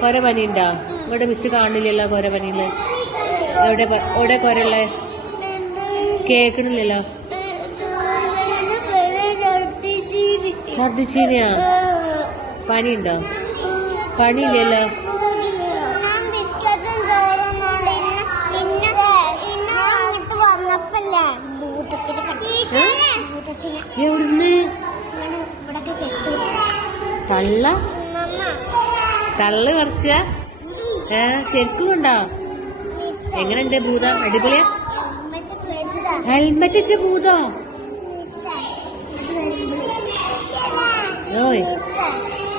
കൊര പനി ഉണ്ടോ ഇവിടെ മിസ് കാണില്ലല്ലോ കൊര പനിയിൽ എവിടെ എവിടെ കൊരല്ലേ കേക്കണില്ലല്ലോ ഛർദിച്ചീനിയാ പനി ഉണ്ടോ പനിയില്ലല്ലോ. ഞാൻ ബിസ്ക്കറ്റും ചോറും കൊണ്ട് ഇന്ന ഇന്ന ഇന്ന അങ്ങോട്ട് വന്നപ്പല്ലേ കണ്ടു ഭൂതത്തിന് എവിടുന്ന് കെട്ടി തള്ള കുറച്ച ഏ ശരിക്കും ഉണ്ടോ എങ്ങനെയുണ്ട് ഭൂതം? അടിപൊളിയാ? ഹെൽമെറ്റ് വെച്ച ഭൂതോ? ഓയ്.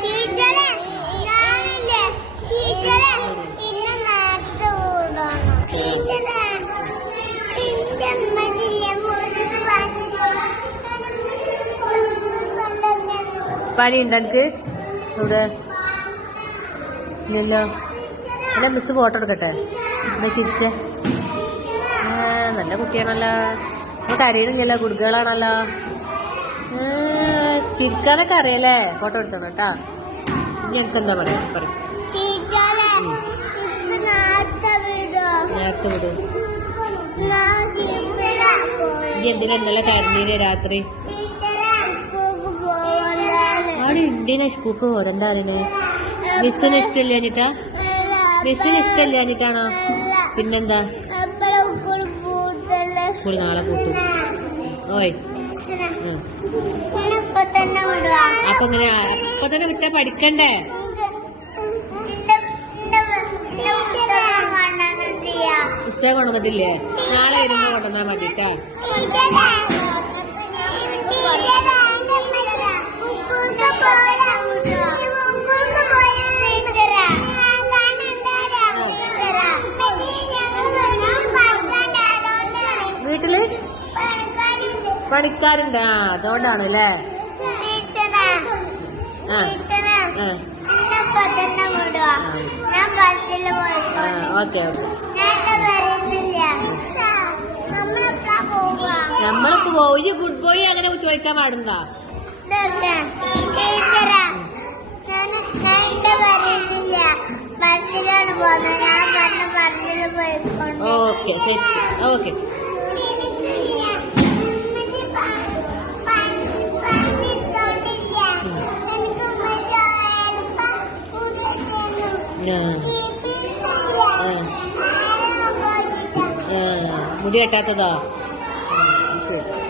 ടീച്ചറെ ഞാനില്ലേ? ടീച്ചറെ ഇല്ലല്ലോ. അല്ല മിസ് ഫോട്ടോ എടുക്കട്ടെ? എന്നാ ചിരിച്ചേ. നല്ല കുട്ടിയാണല്ലോ. അപ്പൊ കരയണില്ലല്ലോ കുടുക്കുകളാണല്ലോ ചിരിക്കാനൊക്കെ അറിയല്ലേ? ഫോട്ടോ എടുത്തോണം കേട്ടാ. ഇനി എന്താ പറയാ? പറയും നേരത്തെ വിടോ. എന്തിനാ ഇന്നലെ കരഞ്ഞീനെ രാത്രി? അവിടെ ഇന്ത്യനെ സ്കൂൾക്ക് പോകണ്ട അറിയണേ മിസ്സിന് ഇഷ്ടമില്ല എന്നിട്ടാ മിസ്സിന് ഇഷ്ടമില്ല എന്നിട്ടാണോ പിന്നെന്താ? സ്കൂൾ നാളെ പൂട്ടും ഓയ്. അപ്പൊ ഇങ്ങനെ അപ്പൊ തന്നെ വിട്ടാ പഠിക്കണ്ടേ? ഇഷ്ടം കൊണ്ടുവന്നില്ലേ നാളെ വരുമ്പോ കൊണ്ടുവന്നാ മതി കേട്ടാ പണിക്കാരുണ്ട്. ആ അതുകൊണ്ടാണ് അല്ലേ ഓക്കെ ഓക്കെ. നമ്മളിപ്പോ പോയി ഗുഡ് ബോയ് അങ്ങനെ ചോദിക്കാൻ പാടുണ്ടോ? ഓക്കെ ശരി ഞാൻ മുടി കെട്ടാത്തതോ? ശരി.